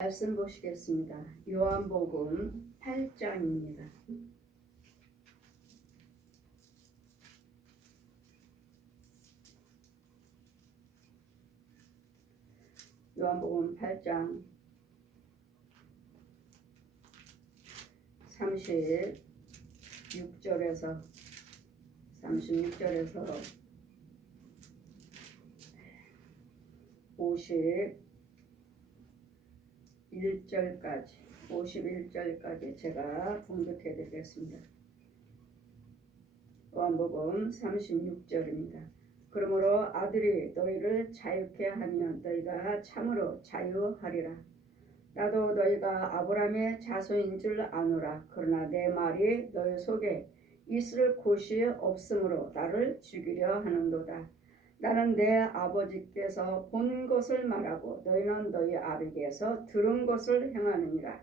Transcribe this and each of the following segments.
말씀 보시겠습니다. 요한복음 8장입니다. 요한복음 8장 36절에서 51절까지 제가 봉독해 드리겠습니다. 요한복음 36절입니다. 그러므로 아들이 너희를 자유케 하면 너희가 참으로 자유하리라. 나도 너희가 아브라함의 자손인 줄 아노라. 그러나 내 말이 너희 속에 있을 곳이 없으므로 나를 죽이려 하는도다. 나는 내 아버지께서 본 것을 말하고 너희는 너희 아비께서 들은 것을 행하느니라.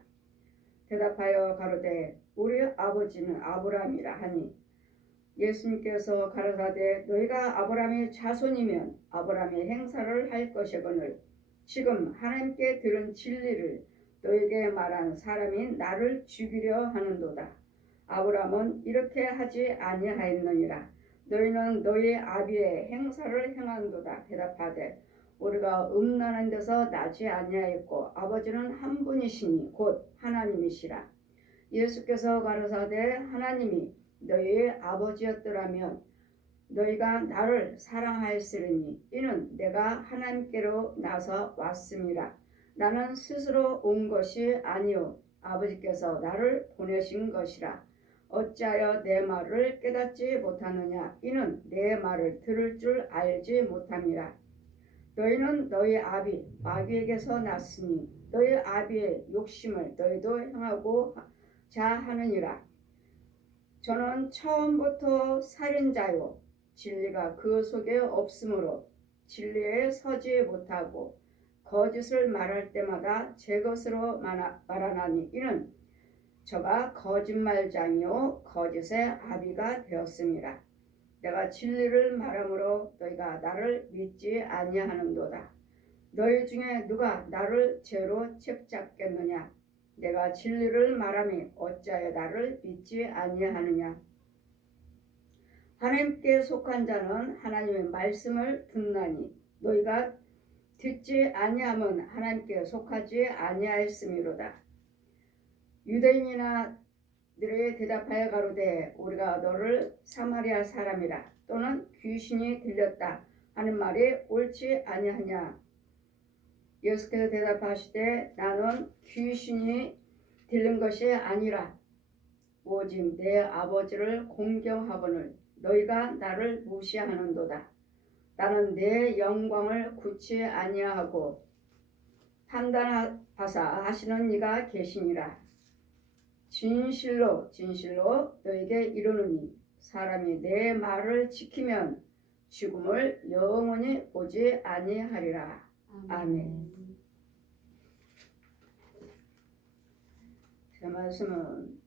대답하여 가로되 우리 아버지는 아브라함이라 하니 예수님께서 가라사대 너희가 아브라함의 자손이면 아브라함의 행사를 할 것이거늘 지금 하나님께 들은 진리를 너희에게 말한 사람이 나를 죽이려 하는도다. 아브라함은 이렇게 하지 아니하였느니라. 너희는 너희 아비의 행사를 행한도다. 대답하되 우리가 음란한 데서 나지 아니하였고 아버지는 한 분이시니 곧 하나님이시라. 예수께서 가라사대 하나님이 너희의 아버지였더라면 너희가 나를 사랑하였으리니 이는 내가 하나님께로 나서 왔음이라. 나는 스스로 온 것이 아니요 아버지께서 나를 보내신 것이라. 어찌하여 내 말을 깨닫지 못하느냐. 이는 내 말을 들을 줄 알지 못함이라. 너희는 너희 아비 마귀에게서 났으니 너희 아비의 욕심을 너희도 행하고 자하느니라. 저는 처음부터 살인자요 진리가 그 속에 없으므로 진리에 서지 못하고 거짓을 말할 때마다 제 것으로 말하나니 이는 저가 거짓말장이요 거짓의 아비가 되었습니다. 내가 진리를 말함으로 너희가 나를 믿지 아니하는도다. 너희 중에 누가 나를 죄로 책잡겠느냐. 내가 진리를 말하니 어찌하여 나를 믿지 아니하느냐. 하나님께 속한 자는 하나님의 말씀을 듣나니 너희가 듣지 아니함은 하나님께 속하지 아니하였음이로다. 유대인이들이 대답하여 가로되 우리가 너를 사마리아 사람이라 또는 귀신이 들렸다 하는 말이 옳지 아니하냐. 예수께서 대답하시되 나는 귀신이 들린 것이 아니라 오직 내 아버지를 공경하거늘 너희가 나를 무시하는도다. 나는 내 영광을 굳이 아니하고 판단하사 하시는 이가 계시니라. 진실로 너희에게 이르노니 사람이 내 말을 지키면 죽음을 영원히 보지 아니하리라. 아멘. 제 말씀은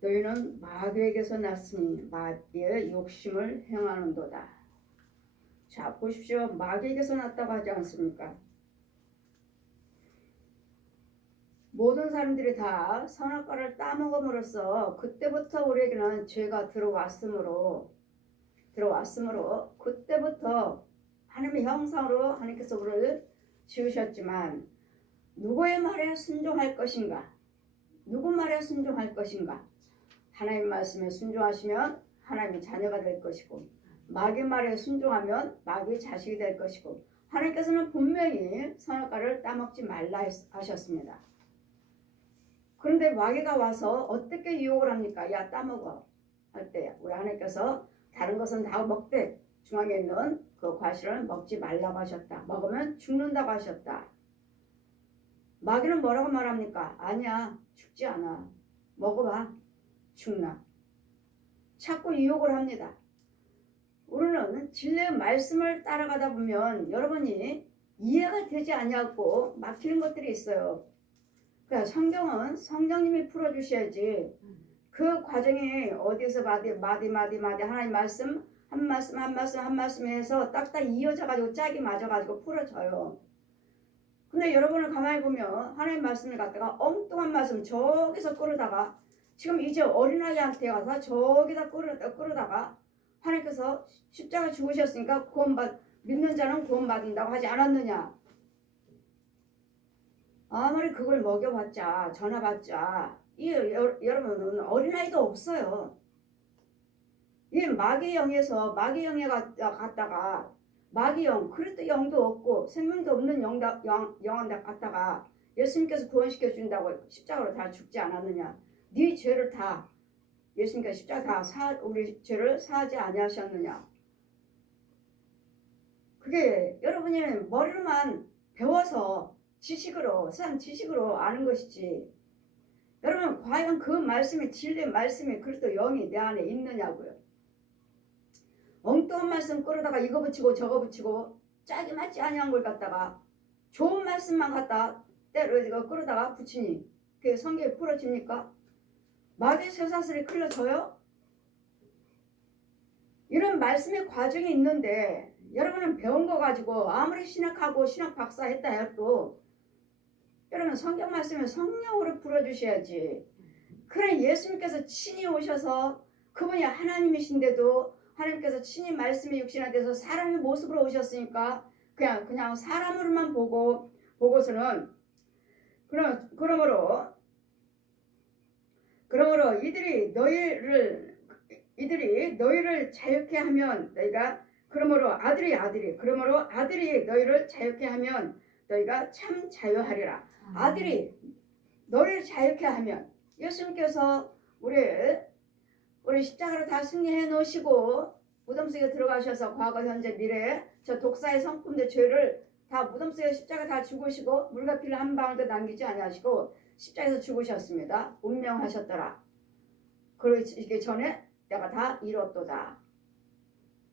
너희는 마귀에게서 났으니 마귀의 욕심을 행하는도다. 자 보십시오. 마귀에게서 났다고 하지 않습니까? 모든 사람들이 다 선악과를 따먹음으로써 그때부터 우리에게는 죄가 들어왔으므로 그때부터 하나님의 형상으로 하나님께서 우리를 지으셨지만 누구의 말에 순종할 것인가? 누구 말에 순종할 것인가? 하나님 말씀에 순종하시면 하나님의 자녀가 될 것이고 마귀 말에 순종하면 마귀의 자식이 될 것이고 하나님께서는 분명히 선악과를 따먹지 말라 하셨습니다. 그런데 마귀가 와서 어떻게 유혹을 합니까? 야 따먹어 할 때 우리 하나님께서 다른 것은 다 먹되 중앙에 있는 그 과실은 먹지 말라고 하셨다. 먹으면 죽는다고 하셨다. 마귀는 뭐라고 말합니까? 아니야 죽지 않아. 먹어봐 죽나. 자꾸 유혹을 합니다. 우리는 진리의 말씀을 따라가다 보면 여러분이 이해가 되지 아니하고 막히는 것들이 있어요. 그러니까 성경은 성령님이 풀어주셔야지 그 과정이 어디서 마디 하나님 말씀 한 말씀 해서 딱딱 이어져가지고 짝이 맞아가지고 풀어져요. 근데 여러분을 가만히 보면 하나님 말씀을 갖다가 엉뚱한 말씀 저기서 끌어다가 지금 이제 어린아이한테 가서 저기다 끌어다가 하나님께서 십자가 죽으셨으니까 믿는 자는 구원받는다고 하지 않았느냐. 아무리 그걸 먹여봤자 전화봤자 여러분은 어린아이도 없어요. 이 마귀의 영에서 마귀의 영에 갔다가 마귀영 그릇도 영도 없고 생명도 없는 영한테 갔다가 예수님께서 구원시켜 준다고 십자가로 다 죽지 않았느냐. 네 죄를 다 예수님께서 십자가 우리 죄를 사하지 아니하셨느냐. 그게 여러분이 머리로만 배워서 산 지식으로 아는 것이지. 여러분 과연 그 말씀이 진리의 말씀이 그리스도 영이 내 안에 있느냐고요. 엉뚱한 말씀 끌어다가 이거 붙이고 저거 붙이고 짝이 맞지 아니한 걸 갖다가 좋은 말씀만 갖다 때려 끌어다가 붙이니 그게 성경에 풀어집니까? 마귀의 쇠사슬이 클러져요? 이런 말씀의 과정이 있는데 여러분은 배운 거 가지고 아무리 신학하고 신학 박사 했다 해도 여러분 성경 말씀을 성령으로 풀어주셔야지. 그래 예수님께서 친히 오셔서 그분이 하나님이신데도 하나님께서 친히 말씀의 육신화 돼서 사람의 모습으로 오셨으니까 그냥 사람으로만 보고서는 그러므로 이들이 너희를 자유케 하면 너희가 그러므로 아들이 너희를 자유케 하면 너희가 참 자유하리라. 아들이 너희를 자유케 하면 예수님께서 우리 십자가로 다 승리해 놓으시고 무덤 속에 들어가셔서 과거 현재 미래 저 독사의 성품들 죄를 다 무덤 속에 십자가 다 죽으시고 물과 피를 한 방울도 남기지 아니하시고 십자가에서 죽으셨습니다. 운명하셨더라. 그러기 전에 내가 다 이뤘도다.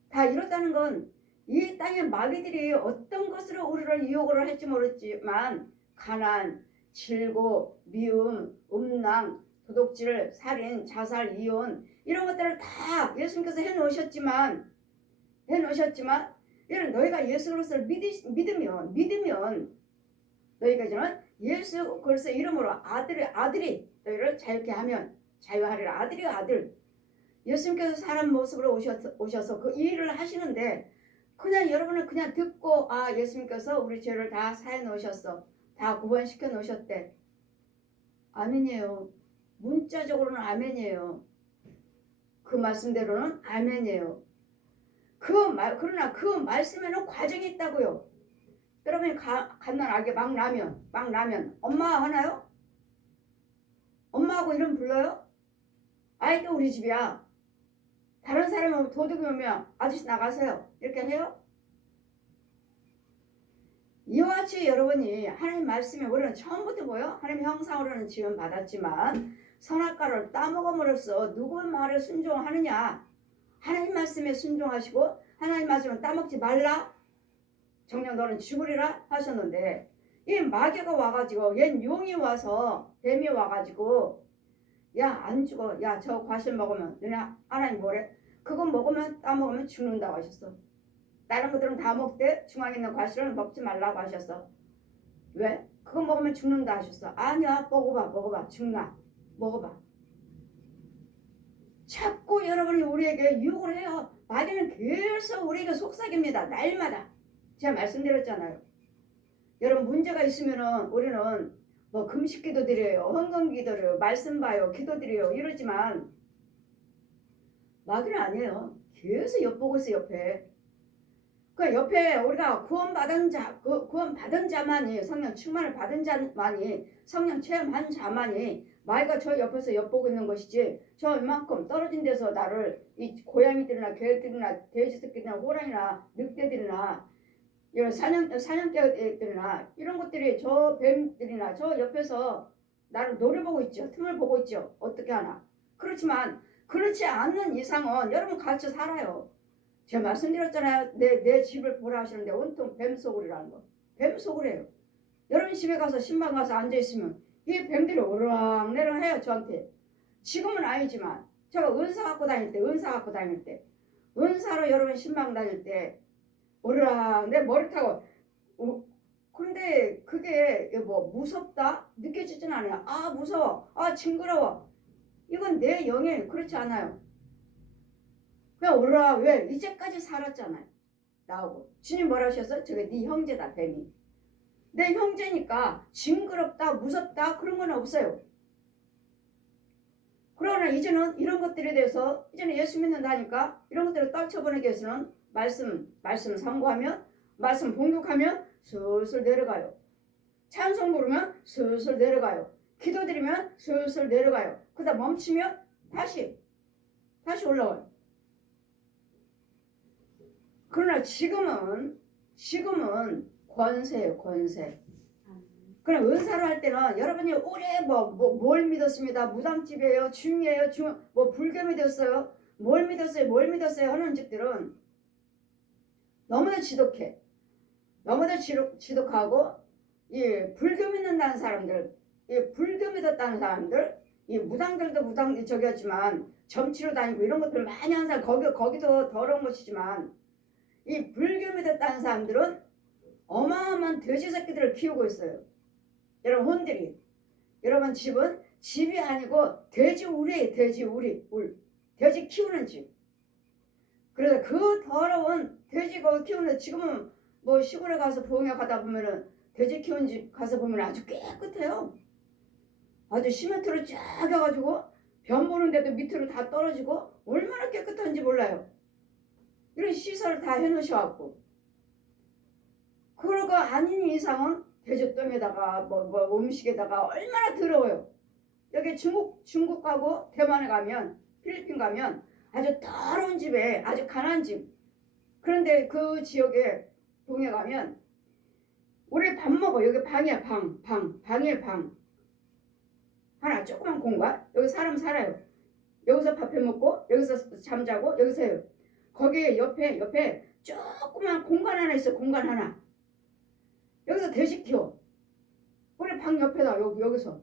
다 이뤘다는 건 이 땅의 마귀들이 어떤 것으로 우리를 유혹을 할지 모르지만 가난, 질고, 미움, 음낭, 도둑질, 살인, 자살, 이혼 이런 것들을 다 예수님께서 해놓으셨지만 이런 너희가 예수 그리스도를 믿으면 너희가 이제는 예수 그리스도 이름으로 아들이 너희를 자유케 하면 자유하리라. 아들 예수님께서 사람 모습으로 오셔서 그 일을 하시는데 그냥 여러분은 그냥 듣고 예수님께서 우리 죄를 다 사해 놓으셨어. 다 구원시켜 놓으셨대. 아멘이에요. 문자적으로는 아멘이에요. 그 말씀대로는 아멘이에요. 그러나 그 말씀에는 과정이 있다고요. 여러분이 갓난아기 막 나면 엄마 하나요? 엄마하고 이름 불러요? 아이도 우리 집이야. 다른 사람이 오면 도둑이 오면 아저씨 나가세요. 이렇게 해요? 이와 같이 여러분이 하나님 말씀에 우리는 처음부터 하나님 형상으로는 지원 받았지만 선악과를 따먹음으로써 누구의 말에 순종하느냐? 하나님 말씀에 순종하시고 하나님 말씀을 따먹지 말라. 정녕 너는 죽으리라 하셨는데 이 마귀가 와가지고 옛 용이 와서 뱀이 와가지고 야 안 죽어. 야 저 과실 먹으면 너네 하나님 뭐래? 그거 따먹으면 죽는다고 하셨어. 다른 것들은 다 먹되 중앙에 있는 과실은 먹지 말라고 하셨어. 왜? 그거 먹으면 죽는다 하셨어. 아니야 먹어봐 죽나. 먹어봐. 자꾸 여러분이 우리에게 유혹을 해요. 마귀는 계속 우리에게 속삭입니다. 날마다. 제가 말씀드렸잖아요. 여러분 문제가 있으면은 우리는 금식 기도 드려요. 헌금 기도 드려요. 말씀 봐요. 기도 드려요. 이러지만 마귀는 아니에요. 계속 엿보고 있어 옆에. 그 옆에 우리가 구원받은 자만이 성령 충만을 받은 자만이 성령 체험한 자만이 마귀가 저 옆에서 엿보고 있는 것이지 저 이만큼 떨어진 데서 나를 이 고양이들이나 개들이나 돼지새끼들이나 호랑이나 늑대들이나 이런 사냥개들이나 이런 것들이 저 뱀들이나 저 옆에서 나를 노려보고 있죠. 틈을 보고 있죠. 어떻게 하나. 그렇지만 그렇지 않는 이상은 여러분 같이 살아요. 제가 말씀드렸잖아요. 내 집을 보라 하시는데 온통 뱀소굴이라는 거. 뱀소굴이에요. 여러분 집에 가서 신방 가서 앉아있으면 이 뱀들이 오르락내락 해요. 저한테. 지금은 아니지만 제가 은사 갖고 다닐 때 은사로 여러분 신방 다닐 때 오르락 내 머리 타고 그런데 그게 뭐 무섭다 느껴지진 않아요. 아 무서워, 아 징그러워. 이건 내 영에 그렇지 않아요. 그냥 오라 왜 이제까지 살았잖아요. 나하고 주님 뭐라 하셨어? 저게 네 형제다 뱀이. 내 형제니까 징그럽다 무섭다 그런 건 없어요. 그러나 이제는 이런 것들에 대해서 이제는 예수 믿는다니까 이런 것들을 떨쳐보내기 위해서는 말씀 상고하면 말씀 봉독하면 슬슬 내려가요. 찬송 부르면 슬슬 내려가요. 기도드리면 슬슬 내려가요. 그러다 멈추면 다시 올라와요. 그러나 지금은 권세예요. 권세. 그럼 은사로 할 때는 여러분이 오래 뭘 믿었습니다. 무당집이에요. 중이에요. 뭐 불교 믿었어요. 뭘 믿었어요 하는 집들은 너무나 지독해. 너무나 지독하고 이 불교 믿는다는 사람들, 이 불교 믿었다는 사람들, 이 무당들도 무당 저기였지만 점치러 다니고 이런 것들 많이 하는 사람 거기도 더러운 것이지만 이 불교 믿었다는 사람들은 어마어마한 돼지 새끼들을 키우고 있어요. 여러분 혼들이 여러분 집이 아니고 돼지 우리예요. 돼지 키우는 집. 그래서 그 더러운 돼지 거 키우는 지금은 뭐 시골에 가서 부흥회 가다 보면은 돼지 키우는 집 가서 보면 아주 깨끗해요. 아주 시멘트로 쫙 해가지고 변 보는데도 밑으로 다 떨어지고 얼마나 깨끗한지 몰라요. 이런 시설을 다 해놓으셔갖고 그러고 아닌 이상은 돼지똥에다가 뭐 음식에다가 얼마나 더러워요. 여기 중국 가고 대만에 가면 필리핀 가면 아주 더러운 집에 아주 가난한 집. 그런데 그 지역에 동에 가면 우리 밥 먹어. 여기 방이야. 방이야. 방 하나 조그만 공간. 여기 사람 살아요. 여기서 밥 해먹고 여기서 잠자고 여기서 해요. 거기 옆에 조그만 공간 하나 있어. 공간 하나. 여기서 돼지 키워. 우리 방 옆에다 여기서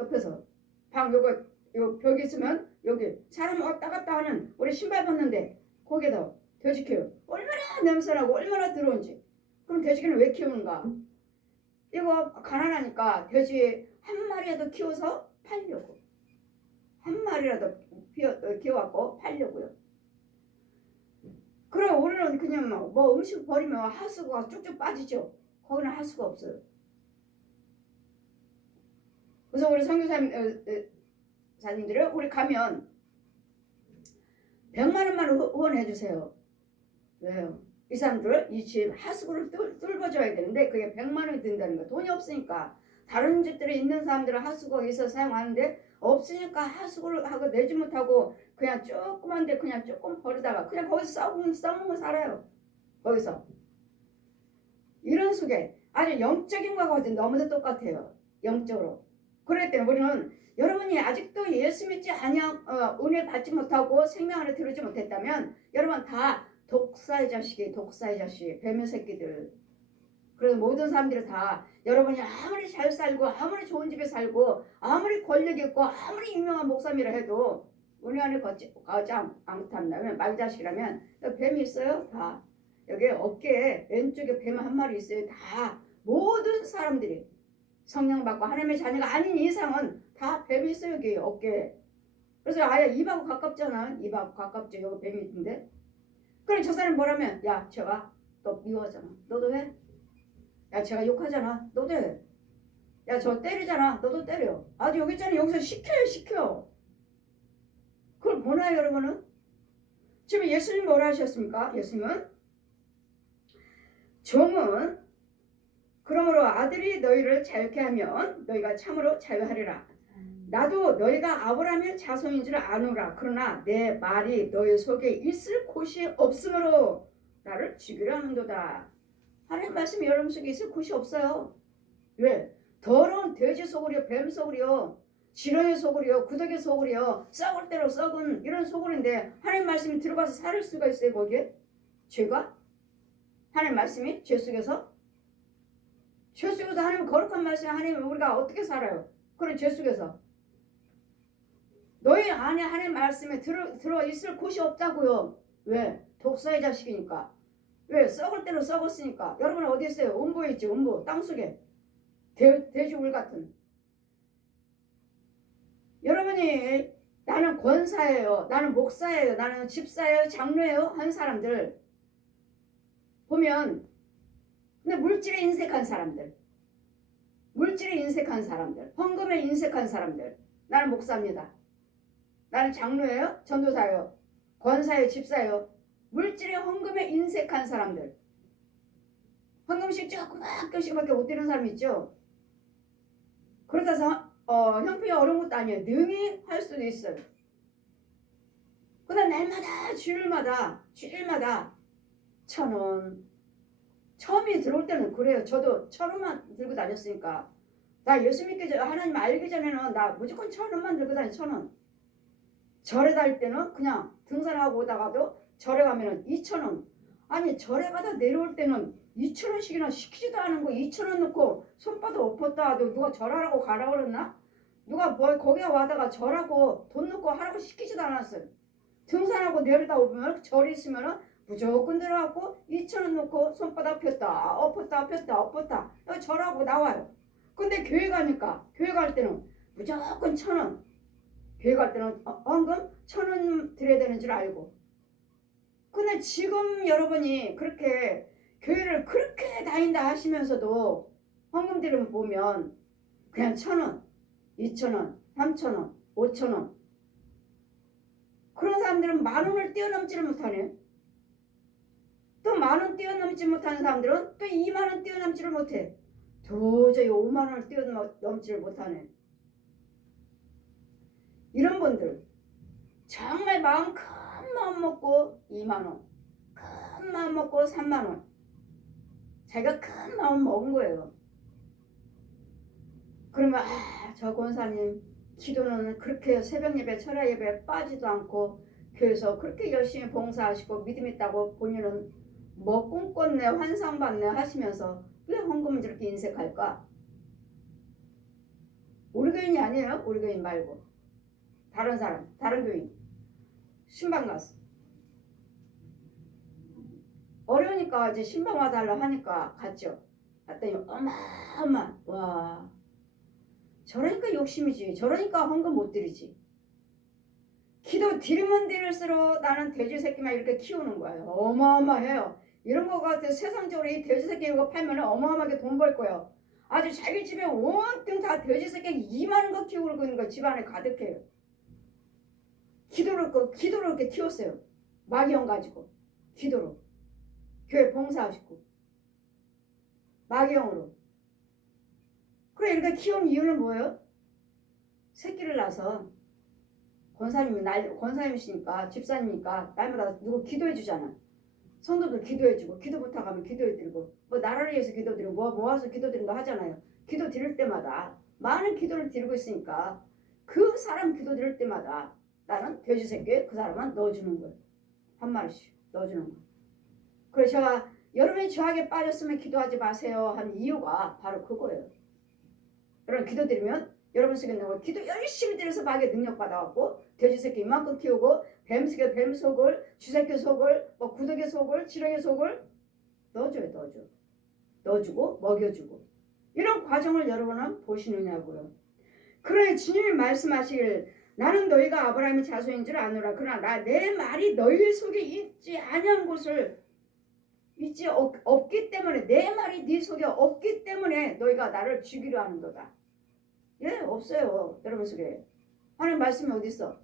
옆에서 방 요거 벽이 있으면 여기 사람 왔다 갔다 하는 우리 신발 벗는데 거기에다 돼지 키워. 얼마나 냄새나고 얼마나 더러운지. 그럼 돼지는 왜 키우는가? 이거 가난하니까 돼지 한 마리라도 키워서 팔려고. 한 마리라도 키워갖고 팔려고요. 그럼 우리는 그냥 뭐 음식 버리면 하수구가 쭉쭉 빠지죠. 거기는 할 수가 없어요. 그래서 우리 선교사님들은 우리 가면 100만 원만 후원해 주세요. 왜요? 이 사람들 이 집 하수구를 뚫어줘야 되는데 그게 100만 원이 든다는 거예요. 돈이 없으니까. 다른 집들에 있는 사람들은 하수구가 있어서 사용하는데 없으니까 하수구를 하고 내지 못하고 그냥 조그만데 그냥 조금 버리다가 그냥 거기서 썩는 살아요. 거기서. 이런 속에 아주 영적인 것과 너무도 똑같아요. 영적으로. 그럴 때 우리는 여러분이 아직도 예수 믿지 아니하 은혜 받지 못하고 생명 안에 들어오지 못했다면 여러분 다 독사의 자식, 뱀의 새끼들. 그래서 모든 사람들이 다 여러분이 아무리 잘 살고 아무리 좋은 집에 살고 아무리 권력 있고 아무리 유명한 목사님이라 해도 은혜 안에 걷지 않다면 마귀 자식이라면 뱀이 있어요. 다. 여기 어깨에 왼쪽에 뱀 한 마리 있어요. 다 모든 사람들이 성령 받고 하나님의 자녀가 아닌 이상은 다 뱀이 있어요. 여기 어깨에. 그래서 아예 입하고 가깝잖아. 입하고 가깝죠. 여기 뱀이 있는데. 그럼 저 사람 뭐라면 야 제가 너 미워하잖아. 너도 해? 야 제가 욕하잖아. 너도 해? 야 저 때리잖아. 너도 때려. 아주 여기 있잖아. 여기서 시켜. 그걸 보나요 여러분은? 지금 예수님 뭐라 하셨습니까? 예수님은 종은 그러므로 아들이 너희를 자유케 하면 너희가 참으로 자유하리라. 나도 너희가 아브라함의 자손인 줄 아노라. 그러나 내 말이 너희 속에 있을 곳이 없으므로 나를 죽이려 하는도다. 하나님 말씀이 여러분 속에 있을 곳이 없어요. 왜? 더러운 돼지 소굴이요, 뱀 소굴이요, 지렁이 소굴이요, 구더기 소굴이요, 썩을 대로 썩은 이런 소굴인데 하나님 말씀이 들어가서 살을 수가 있어요. 거기에? 죄가? 하나님 말씀이 죄 속에서 하나님 거룩한 말씀 하나님 우리가 어떻게 살아요? 그런 죄 속에서 너희 안에 하나님 말씀에 들어 있을 곳이 없다고요. 왜? 독사의 자식이니까. 왜? 썩을 대로 썩었으니까. 여러분 어디 있어요? 음부에 있지. 음부 땅속에 돼지울 같은. 여러분이 나는 권사예요, 나는 목사예요, 나는 집사예요, 장로예요 한 사람들 보면, 근데 물질에 인색한 사람들, 물질에 인색한 사람들, 헌금에 인색한 사람들, 나는 목사입니다, 나는 장로예요, 전도사예요, 권사예요, 집사예요. 물질에 헌금에 인색한 사람들, 헌금씩 조금씩밖에 못 드리는 사람 있죠. 그러다 해서 형편이 어려운 것도 아니에요. 능히 할 수도 있어요. 그러나 날마다 주일마다 1,000원. 처음에 들어올 때는 그래요. 저도 1,000원만 들고 다녔으니까. 나 예수 믿기 전, 하나님 알기 전에는 나 무조건 1,000원만 들고 다녔. 1,000원. 절에 갈 때는 그냥 등산하고 오다가도 절에 가면은 2,000원. 아니 절에 가다 내려올 때는 2,000원씩이나 시키지도 않은 거 2,000원 넣고 손바닥 엎었다 하도 누가 절하라고 가라 그랬나? 누가 뭐 거기에 와다가 절하고 돈 넣고 하라고 시키지도 않았어요. 등산하고 내려다 오면 절이 있으면은 무조건 들어가고 2,000원 넣고 손바닥 폈다 엎었다 폈다 엎었다 절하고 나와요. 근데 교회 가니까 교회 갈 때는 무조건 1,000원. 교회 갈 때는 헌금 1,000원 드려야 되는 줄 알고. 근데 지금 여러분이 그렇게 교회를 그렇게 다닌다 하시면서도 헌금 드리면 보면 그냥 1,000원, 2,000원, 3,000원, 5,000원. 그런 사람들은 10,000원을 뛰어넘지를 못하네. 또 10,000원 뛰어넘지 못하는 사람들은 또 20,000원 뛰어넘지를 못해. 도저히 50,000원을 뛰어넘지를 못하네. 이런 분들 정말 마음 큰 마음 먹고 20,000원, 큰 마음 먹고 30,000원, 자기가 큰 마음 먹은 거예요. 그러면 저 권사님 기도는 그렇게 새벽 예배, 철야 예배 빠지도 않고 교회에서 그렇게 열심히 봉사하시고 믿음 있다고 본인은 뭐 꿈꿨네, 환상받네 하시면서 왜 헌금을 저렇게 인색할까? 우리 교인이 아니에요. 우리 교인 말고 다른 사람, 다른 교인 신방 갔어. 어려우니까 이제 신방 와달라 하니까 갔죠. 갔더니 어마어마, 와, 저러니까 욕심이지. 저러니까 헌금 못 드리지. 기도 드리면 드릴수록 나는 돼지 새끼만 이렇게 키우는 거예요. 어마어마해요. 이런 거 같아. 세상적으로 이 돼지 새끼 이거 팔면 어마어마하게 돈 벌 거예요. 아주 자기 집에 온통 다 돼지 새끼 이만한 거 키우고 있는 거 집안에 가득해요. 기도를 이렇게 키웠어요. 마귀형 가지고 기도로 교회 봉사하시고 마귀형으로. 그래 이렇게 키운 이유는 뭐예요? 새끼를 낳아서 권사님이시니까 집사님이니까 날마다 누구 기도해 주잖아. 성도들 기도해 주고 기도 부탁하면 기도해 드리고 뭐 나라를 위해서 기도 드리고 모아서 기도 드린다 하잖아요. 기도 드릴 때마다 많은 기도를 드리고 있으니까 그 사람 기도 드릴 때마다 나는 돼지 새끼에 그 사람만 넣어주는 거예요. 한 마리씩 넣어주는 거예요. 그래서 제가 여러분이 저하게 빠졌으면 기도하지 마세요 한 이유가 바로 그거예요. 여러분 기도 드리면 여러분 속에 있는 거 기도 열심히 드려서 마귀의 능력 받아갖고 돼지 새끼 이만큼 키우고 뱀 새끼 뱀 속을, 쥐새끼 속을, 뭐 구더기 속을, 지렁이 속을 넣어줘요. 넣어주고 먹여주고 이런 과정을 여러분은 보시느냐고요. 그러니 주님이 말씀하시길 나는 너희가 아브라함의 자손인 줄 아노라. 그러나 내 말이 너희 속에 있지 아니한 것을 있지 없기 때문에 내 말이 네 속에 없기 때문에 너희가 나를 죽이려 하는도다. 예, 없어요. 여러분 속에 하나님 말씀이 어디 있어?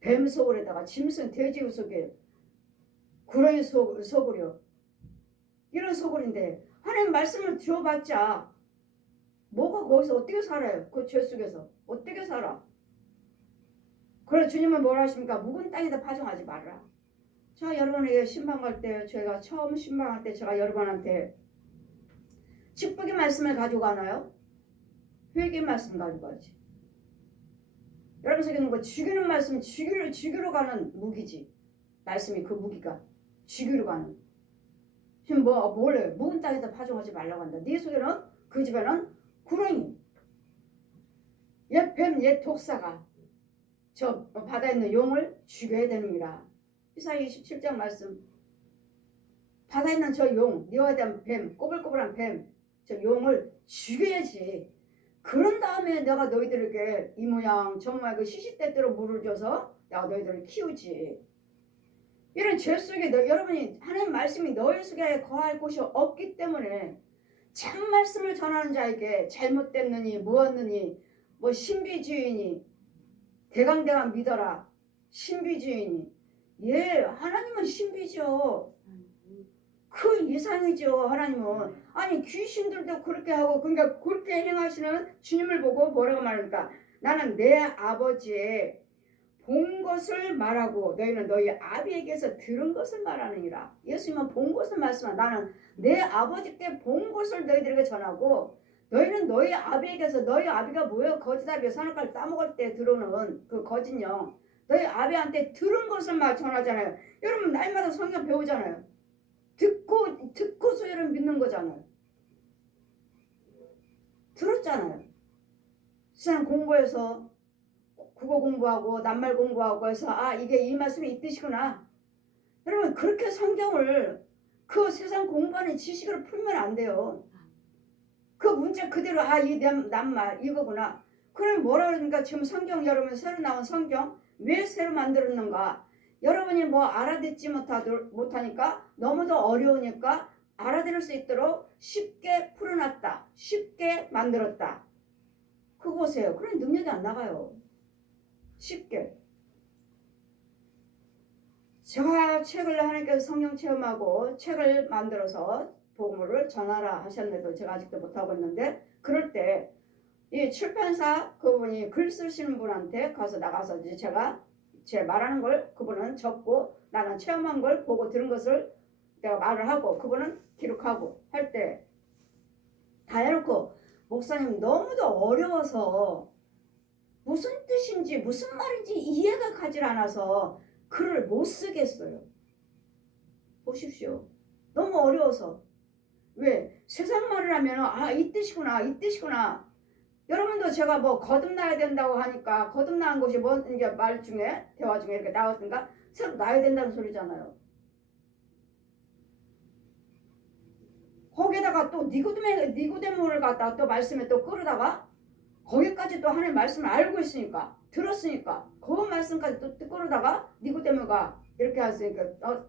뱀 속을에다가 짐승 돼지 속에 구렁이 속으려 이런 속을인데 하나님 말씀을 들어봤자 뭐가 거기서 어떻게 살아요? 그 죄 속에서 어떻게 살아? 그래 주님은 뭐라 하십니까? 묵은 땅에다 파종하지 말라. 제가 여러분에게 신방 갈 때 제가 처음 신방할 때 제가 여러분한테 축복의 말씀을 가지고 가나요? 회개의 말씀 가지고 가지. 여러분 속에는 거 죽이는 말씀은 죽이러 가는 무기지. 말씀이 그 무기가 죽이러 가는. 지금 뭘래? 묵은 땅에다 파종하지 말라고 한다. 네 속에는 그 집에는 구렁이, 옛 뱀, 옛 독사가 저 바다에 있는 용을 죽여야 되느니라. 이사야 27장 말씀. 바다에 있는 저 용, 니어에대한 뱀, 꼬불꼬불한 뱀, 저 용을 죽여야지. 그런 다음에 내가 너희들에게 이 모양 저 모양 그 시시때때로 물을 줘서 내가 너희들을 키우지. 이런 죄 속에 여러분이 하나님 말씀이 너희 속에 거할 곳이 없기 때문에 참 말씀을 전하는 자에게 잘못됐느니 무엇느니 뭐 신비주의니 대강대강 믿어라 신비주의니 예 하나님은 신비죠. 그 이상이죠. 하나님은 아니 귀신들도 그렇게 하고 그러니까 그렇게 행하시는 주님을 보고 뭐라고 말합니까? 나는 내 아버지의 본 것을 말하고 너희는 너희 아비에게서 들은 것을 말하느니라. 예수님은 본 것을 말씀하 나는 내 아버지께 본 것을 너희들에게 전하고 너희는 너희 아비에게서 너희 아비가 뭐예요? 거짓아비 선악과를 따먹을 때 들어오는 그 거짓령 너희 아비한테 들은 것을 막 전하잖아요. 여러분 날마다 성경 배우잖아요. 듣고 소리를 믿는 거잖아요. 들었잖아요. 세상 공부해서 국어 공부하고 낱말 공부하고 해서 아 이게 이 말씀이 이 뜻이구나. 여러분 그렇게 성경을 그 세상 공부하는 지식으로 풀면 안 돼요. 그 문제 그대로 아 이 낱말 이거구나. 그럼 뭐라 그러니까 지금 성경 여러분 새로 나온 성경 왜 새로 만들었는가? 여러분이 뭐 알아듣지 못하니까 너무도 어려우니까 알아들을 수 있도록 쉽게 풀어놨다. 쉽게 만들었다. 그거 보세요. 그런 능력이 안 나가요. 쉽게. 제가 책을 하나님께서 성령 체험하고 책을 만들어서 복음을 전하라 하셨는데도 제가 아직도 못하고 있는데 그럴 때 이 출판사 그분이 글 쓰시는 분한테 가서 나가서 이제 제가 제 말하는 걸 그분은 적고 나는 체험한 걸 보고 들은 것을 내가 말을 하고 그분은 기록하고 할 때 다 해놓고 목사님 너무도 어려워서 무슨 뜻인지 무슨 말인지 이해가 가질 않아서 글을 못 쓰겠어요. 보십시오. 너무 어려워서. 왜? 세상 말을 하면 아 이 뜻이구나 이 뜻이구나. 여러분도 제가 뭐 거듭나야 된다고 하니까 거듭나는 것이 뭐 이제 말 중에 대화 중에 이렇게 나왔던가 새로 나야 된다는 소리잖아요. 거기다가 또 니고데모를 갖다가 또 말씀에 또 끌어다가 거기까지 또 하나님 말씀을 알고 있으니까 들었으니까 그 말씀까지 또 끌어다가 니고데모가 이렇게 하시니까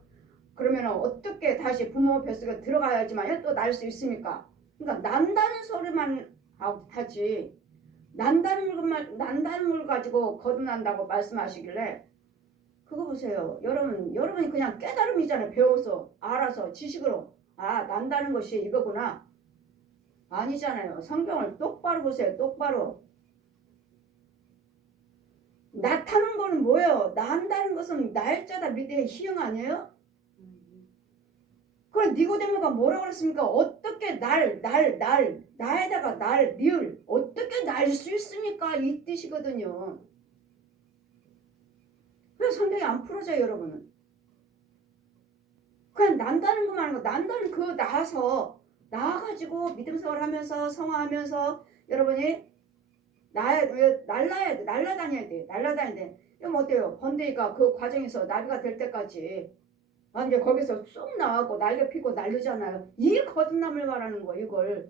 그러면 어떻게 다시 부모 뱃속에 들어가야지만 또 날 수 있습니까? 그러니까 난다는 소리만 하지 난다는 걸 가지고 거듭난다고 말씀하시길래 그거 보세요. 여러분이 그냥 깨달음이잖아요. 배워서 알아서 지식으로 아 난다는 것이 이거구나. 아니잖아요. 성경을 똑바로 보세요. 똑바로. 나타는 거는 뭐예요? 난다는 것은 날짜다 믿음의 희영 아니에요? 그럼 니고데모가 뭐라고 그랬습니까? 어떻게 나에다가 리을 어떻게 날 수 있습니까? 이 뜻이거든요. 그래서 성경이 안 풀어져요, 여러분은. 그냥 난다는 것만 하는 거, 난다는 그 나가지고 믿음생활 하면서 성화하면서 여러분이 날라야 돼, 날라다녀야 돼. 그럼 어때요? 번데기가 그 과정에서 나비가 될 때까지 이제 거기서 쑥 나와고 날개 피고 날르잖아요. 이 거듭남을 말하는 거예요, 이걸.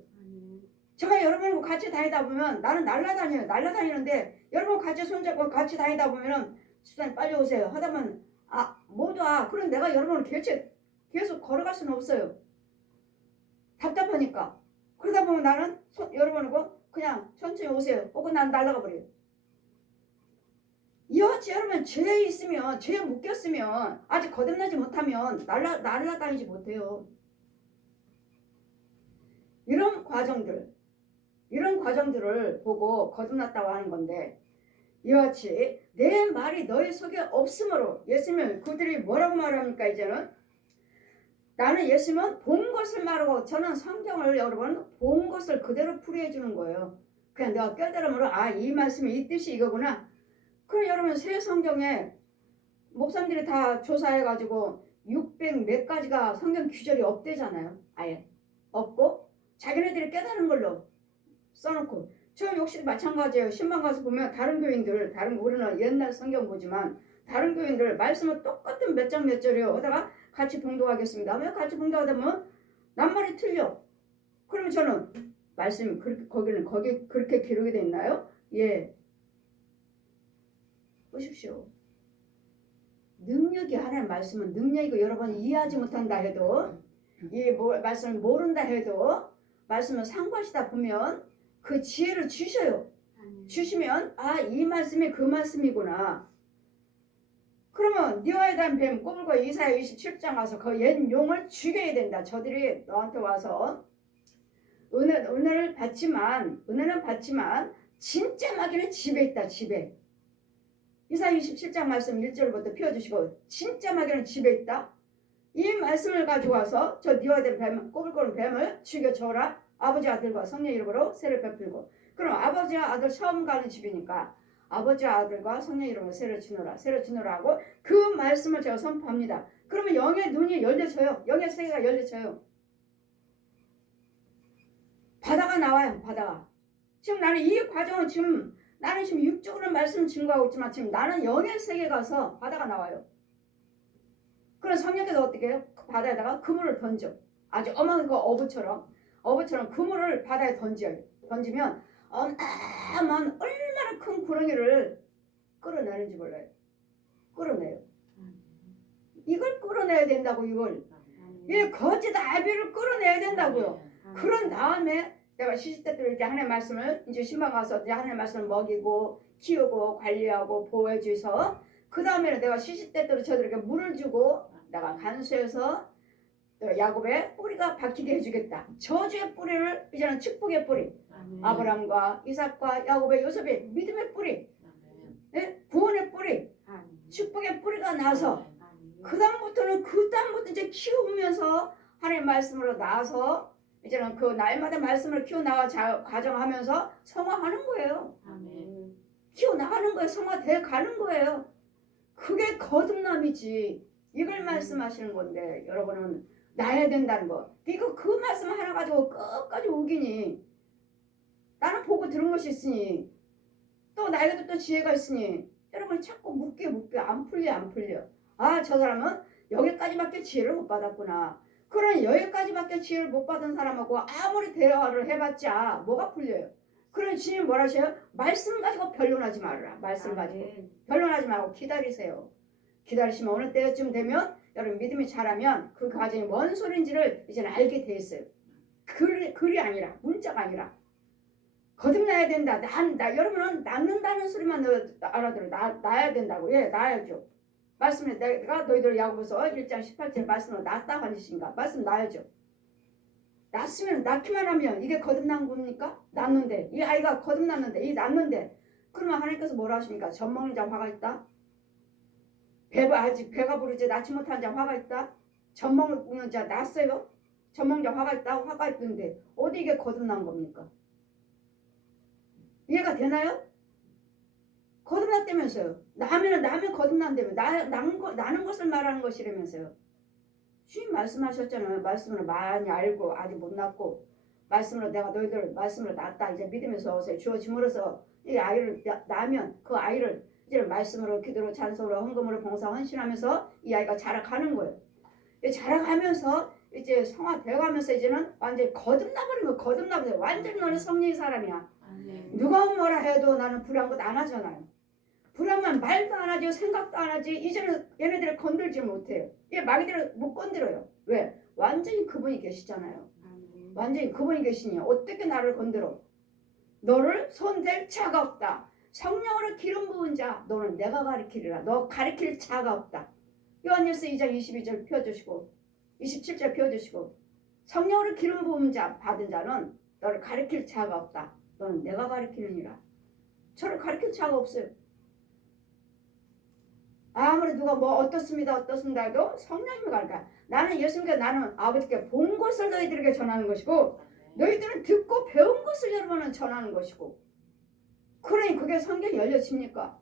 제가 여러분하고 같이 다니다 보면 나는 날라다니는데 여러분 같이 손잡고 같이 다니다 보면은 집사님 빨리 오세요. 하다 보면 못 와. 그럼 내가 여러분을 계속 걸어갈 수는 없어요. 답답하니까. 그러다 보면 나는 여러분하고 그냥 천천히 오세요. 오고 난 날아가 버려요. 이어지 여러분 죄에 있으면 죄에 묶였으면 아직 거듭나지 못하면 날아다니지 못해요. 이런 과정들을 보고 거듭났다고 하는 건데 이같이 내 말이 너희 속에 없으므로 예수님은 그들이 뭐라고 말합니까? 이제는 나는 예수님은 본 것을 말하고 저는 성경을 여러분 본 것을 그대로 풀이해 주는 거예요. 그냥 내가 깨달음으로 이 말씀이 이 뜻이 이거구나. 그럼 여러분 새 성경에 목사님들이 다 조사해가지고 600 몇 가지가 성경 규절이 없대잖아요. 아예 없고 자기네들이 깨달은 걸로 써놓고 저 역시 마찬가지예요. 신방 가서 보면 다른 교인들 우리는 옛날 성경 보지만 다른 교인들 말씀은 똑같은 몇 장 몇 절이에요. 하다가 같이 봉독하겠습니다. 왜 같이 봉독하다 보면 낱말이 틀려. 그러면 저는 말씀 거기 그렇게 기록이 돼 있나요? 예. 보십시오. 능력이 하나님 말씀은 능력이고 여러분 이해하지 못한다 해도 이 말씀을 모른다 해도 말씀을 상고하시다 보면 그 지혜를 주셔요. 주시면 이 말씀이 그 말씀이구나. 그러면 니와에 대한 뱀 꼬불고 이사야 27장 와서 그 옛 용을 죽여야 된다. 저들이 너한테 와서 은혜는 받지만 진짜 마귀는 집에 있다. 집에. 이사야 27장 말씀 1절부터 펴주시고 진짜 마귀는 집에 있다. 이 말씀을 가지고 와서 저 니와 된 뱀 꼬불꼬는 뱀을 죽여줘라. 아버지 아들과 성령 이름으로 세를 베풀고. 그럼 아버지와 아들 처음 가는 집이니까 아버지와 아들과 성령 이름으로 세를 주노라 하고 그 말씀을 제가 선포합니다. 그러면 영의 눈이 열려져요. 영의 세계가 열려져요. 바다가 나와요. 바다가. 지금 나는 이 과정은 나는 지금 육적으로 말씀 증거하고 있지만 지금 나는 영의 세계에 가서 바다가 나와요. 그럼 성령께서 어떻게 해요? 그 바다에다가 그물을 던져. 아주 어마어마한 그 어부처럼 그물을 바다에 던져요. 던지면 얼마나 큰 구렁이를 끌어내는지 몰라요. 끌어내요. 이걸 끌어내야 된다고 이걸. 이 거짓 아비를 끌어내야 된다고요. 그런 다음에 내가 시시때때로 이제 하나님의 말씀을 이제 신방 가서 이제 하나님의 말씀을 먹이고 키우고 관리하고 보호해 주셔서 그 다음에는 내가 시시때때로 저들에게 물을 주고 내가 간수해서 야곱의 뿌리가 박히게 해주겠다. 저주의 뿌리를 이제는 축복의 뿌리. 아브람과 이삭과 야곱의 요셉의 믿음의 뿌리. 네? 구원의 뿌리. 축복의 뿌리가 나서 그 다음부터 이제 키우면서 하나님의 말씀으로 나와서 이제는 그 날마다 말씀을 키워나가 가정하면서 성화하는 거예요. 키워나가는 거예요. 성화돼 가는 거예요. 그게 거듭남이지. 이걸 말씀하시는 건데 여러분은 나야 된다는 거. 이거 그 말씀 하나 가지고 끝까지 우기니 나는 보고 들은 것이 있으니 또 나에게도 또 지혜가 있으니 여러분 자꾸 묻게 안 풀려. 저 사람은 여기까지밖에 지혜를 못 받았구나. 그런 여기까지밖에 지혜를 못 받은 사람하고 아무리 대화를 해봤자 뭐가 풀려요. 그런 주님 뭐라 하셔요? 말씀 가지고 변론하지 말아라. 말씀 가지고 변론하지 말고 기다리세요. 기다리시면 어느 때쯤 되면 여러분 믿음이 자라면 그 과정이 뭔 소리인지를 이제는 알게 돼 있어요. 글이 아니라 문자가 아니라 거듭나야 된다. 여러분은 낳는다는 소리만 알아들어. 낳아야 된다고. 예, 낳아야죠. 말씀에 내가 너희들 야고보서 1장 18절 말씀으로 낳았다 하는 뜻인가? 말씀 낳아야죠. 낳았으면 낳기만 하면 이게 거듭난 겁니까? 낳는데 이 아이가 거듭났는데 이 낳는데 그러면 하나님께서 뭐라 하십니까? 젖 먹는 자 화가 있다. 아직 배가 부르지 낳지 못한 자 화가 있다. 젖 먹는 자 낳았어요. 젖 먹는 자 화가 있다. 화가 있던데 어디 이게 거듭난 겁니까? 이해가 되나요? 거듭났다면서요. 나면 거듭난다며. 나는 것을 말하는 것이라면서요. 주님 말씀하셨잖아요. 말씀으로 많이 알고 아직 못 낳고 말씀으로 내가 너희들 말씀으로 낳았다. 이제 믿으면서 어서 주어짐으로써 이 아이를 낳으면 그 아이를 이제 말씀으로 기도로 찬송으로 헌금으로 봉사 헌신하면서 이 아이가 자라가는 거예요. 자라가면서 이제 성화되어가면서 이제는 완전히 거듭나버리면 거듭나버려. 완전히 너는 성령의 사람이야. 누가 뭐라 해도 나는 불안한 것 안 하잖아요. 불안만 말도 안 하죠. 생각도 안 하지. 이제는 얘네들을 건들지 못해요. 얘 마귀들을 못 건드려요. 왜? 완전히 그분이 계시잖아요. 완전히 그분이 계시니 어떻게 나를 건드려? 너를 손댈 자가 없다. 성령으로 기름 부은 자 너는 내가 가리키리라. 너 가리킬 자가 없다. 요한일서 2장 22절 펴주시고 27절 펴주시고 성령으로 기름 부은 자 받은 자는 너를 가리킬 자가 없다. 너는 내가 가리키느니라. 저를 가리킬 자가 없어요. 아무리 누가 뭐 어떻습니다 해도 성령님이 가르쳐. 나는 예수님께 나는 아버지께 본 것을 너희들에게 전하는 것이고 너희들은 듣고 배운 것을 여러분은 전하는 것이고 그러니 그게 성경이 열려집니까?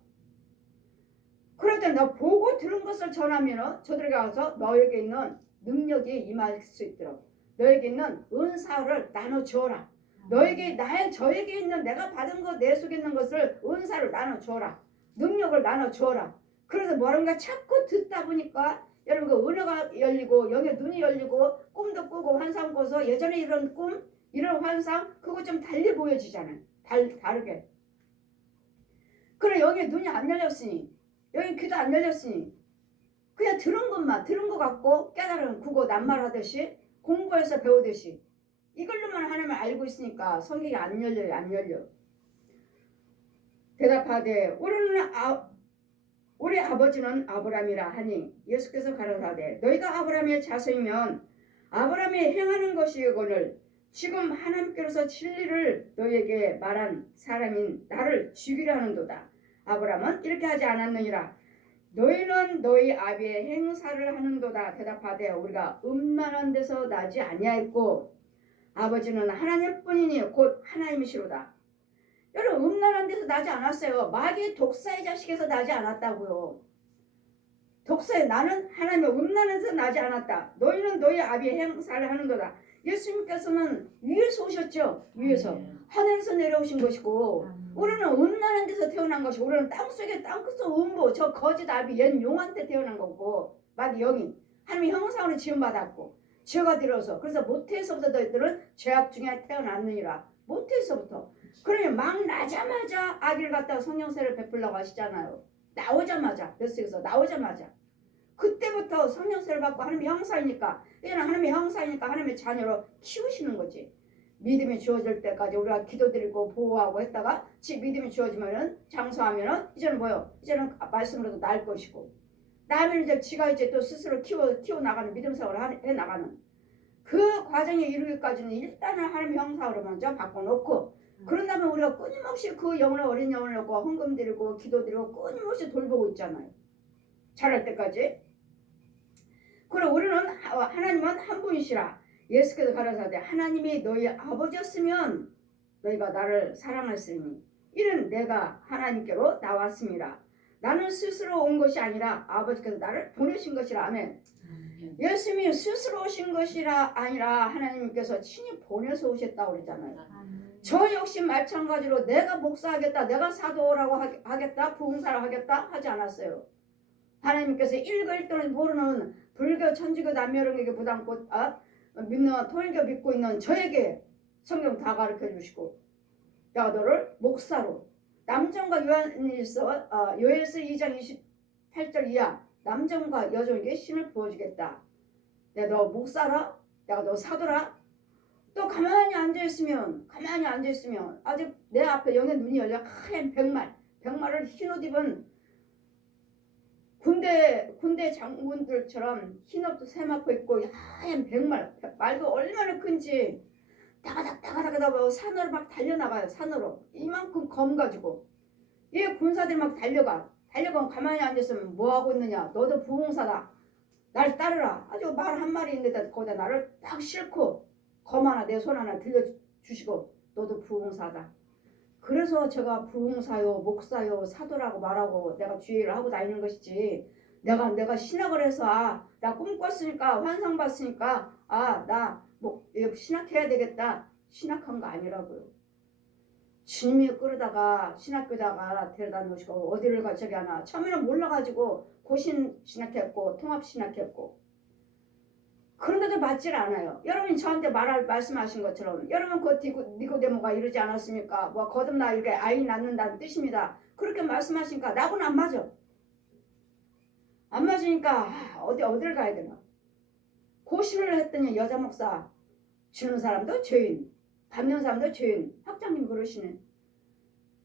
그럴 때 너 보고 들은 것을 전하면 저들에게 가서 너에게 있는 능력이 임할 수 있도록 너에게 있는 은사를 나눠주어라. 저에게 있는 내가 받은 것 내 속에 있는 것을 은사를 나눠주어라. 능력을 나눠주어라. 그래서 뭐란가 자꾸 듣다 보니까 여러분 그 은혜가 열리고 영의 눈이 열리고 꿈도 꾸고 환상 꾸서 예전에 이런 꿈 이런 환상 그거 좀 달리 보여지잖아요. 다르게. 그래 영의 눈이 안 열렸으니 영의 귀도 안 열렸으니 그냥 들은 것 같고 깨달은 국어 낱말하듯이 공부해서 배우듯이 이걸로만 하나님을 알고 있으니까 성경이 안 열려요. 안 열려. 대답하되 우리 아버지는 아브라함이라 하니 예수께서 가라사대 너희가 아브라함의 자손이면 아브라함이 행하는 것이거늘 지금 하나님께서 진리를 너희에게 말한 사람인 나를 죽이려 하는도다. 아브라함은 이렇게 하지 않았느니라. 너희는 너희 아비의 행사를 하는도다. 대답하되 우리가 음란한 데서 나지 아니하였고 아버지는 하나님뿐이니 곧 하나님이시로다. 여러분 음란한 데서 나지 않았어요. 마귀 독사의 자식에서 나지 않았다고요. 독사의 나는 하나님의 음란에서 나지 않았다. 너희는 너희 아비의 행사를 하는도다. 예수님께서는 위에서 오셨죠. 위에서 하늘에서 내려오신 것이고 우리는 음란한 데서 태어난 것이고 우리는 땅속에 땅끝속 음보 저 거짓 아비 옛 용한테 태어난 거고 마귀 영이 하나님의 형상으로 지음받았고 죄가 들어서 그래서 모태에서부터 너희들은 죄악 중에 태어났느니라. 모태에서부터. 그러니 막 나자마자 아기를 갖다가 성령세를 베풀라고 하시잖아요. 나오자마자 뱃속에서 나오자마자 그때부터 성령세를 받고 하나님의 형상이니까 얘는 하나님의 형상이니까 하나님의 자녀로 키우시는 거지. 믿음이 주어질 때까지 우리가 기도드리고 보호하고 했다가 믿음이 주어지면은 장수하면은 이제는 뭐요? 이제는 말씀으로도 날 것이고 나면 이제 지가 이제 또 스스로 키워 나가는 믿음 생활을 해 나가는 그 과정에 이르기까지는 일단은 하나님의 형상으로 먼저 바꿔놓고 그런 다음에 우리가 끊임없이 그 영혼을 어린 영혼을 놓고 헌금 드리고 기도 드리고 끊임없이 돌보고 있잖아요. 자랄 때까지. 그럼 우리는 하나님은 한 분이시라. 예수께서 가라사대 하나님이 너희 아버지였으면 너희가 나를 사랑했으니 이는 내가 하나님께로 나왔습니다. 나는 스스로 온 것이 아니라 아버지께서 나를 보내신 것이라. 아멘. 예수님이 스스로 오신 것이라 아니라 하나님께서 친히 보내서 오셨다고 그랬잖아요. 저 역시 마찬가지로 내가 목사하겠다 내가 사도라고 하겠다 부흥사를 하겠다 하지 않았어요. 하나님께서 읽을 때는 모르는 불교 천주교 남녀론에게 부담고 믿는 통일교 믿고 있는 저에게 성경 다 가르쳐 주시고 내가 너를 목사로 남정과 요한일서 요엘서 2장 28절 이하 남정과 여종에게 신을 부어주겠다. 내가 너 목사라 내가 너 사도라. 또 가만히 앉아있으면 아직 내 앞에 영의 눈이 열려 하얀 백말을 흰옷 입은 군대 장군들처럼 흰옷도 세마포 입고 하얀 말도 얼마나 큰지 다가닥 산으로 막 달려나가요. 산으로 이만큼 검 가지고 이 군사들이 막 달려가면 가만히 앉았으면 뭐하고 있느냐. 너도 부흥사다. 날 따르라. 아주 말 한마리 있는데 거기다 나를 딱 싣고 검 하나 내 손 하나 들려주시고 너도 부흥사다. 그래서 제가 부흥사요 목사요 사도라고 말하고 내가 주의를 하고 다니는 것이지 내가 신학을 해서 나 꿈 꿨으니까 환상 봤으니까 나 신학해야 되겠다 신학한 거 아니라고요. 주님이 끌어다가 신학교다가 데려다 놓으시고 어디를 저기 하나 처음에는 몰라가지고 고신 신학했고 통합 신학했고 그런데도 맞질 않아요. 여러분이 저한테 말씀하신 것처럼 여러분 그 니고데모가 이러지 않았습니까? 뭐 거듭나 이렇게 아이 낳는다는 뜻입니다. 그렇게 말씀하시니까 나하고는 안 맞아. 안 맞으니까 어디를 가야 되나? 고신을 했더니 여자 목사 주는 사람도 죄인 받는 사람도 죄인. 학장님 그러시네.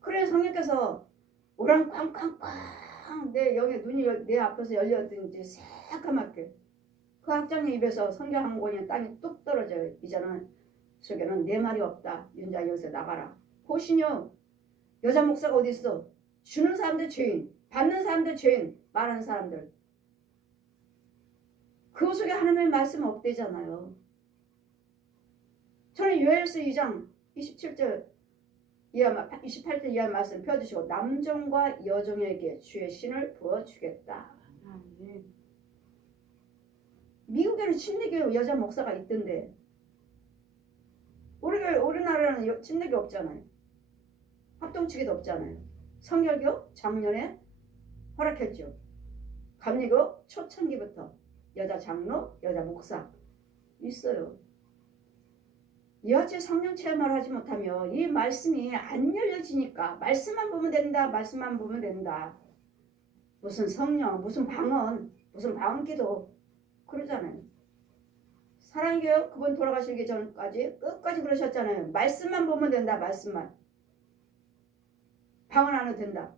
그래 성령께서 오랑꽝꽝꽝 내 영의 눈이 내 앞에서 열렸든지 새까맣게 그 학장님 입에서 성경 한 권이 땅에 뚝 떨어져요. 이제는 속에는 내 말이 없다. 윤자 여기서 나가라. 보시뇨. 여자 목사가 어디 있어? 주는 사람들 죄인, 받는 사람들 죄인, 말하는 사람들. 그 속에 하나님의 말씀 없대잖아요. 저는 요엘서 2장 27절 이하 28절 이하 말씀 펴주시고 남종과 여종에게 주의 신을 부어주겠다. 미국에는 침례교회 여자 목사가 있던데 우리나라는 침례교 없잖아요. 합동치기도 없잖아요. 성결교 작년에 허락했죠. 감리교 초창기부터 여자 장로, 여자 목사 있어요. 여지 성령 체험을 하지 못하면 이 말씀이 안 열려지니까 말씀만 보면 된다. 말씀만 보면 된다. 무슨 성령, 무슨 방언 기도 그러잖아요. 사랑교회 그분 돌아가시기 전까지 끝까지 그러셨잖아요. 말씀만 보면 된다. 말씀만. 방언 안 해도 된다.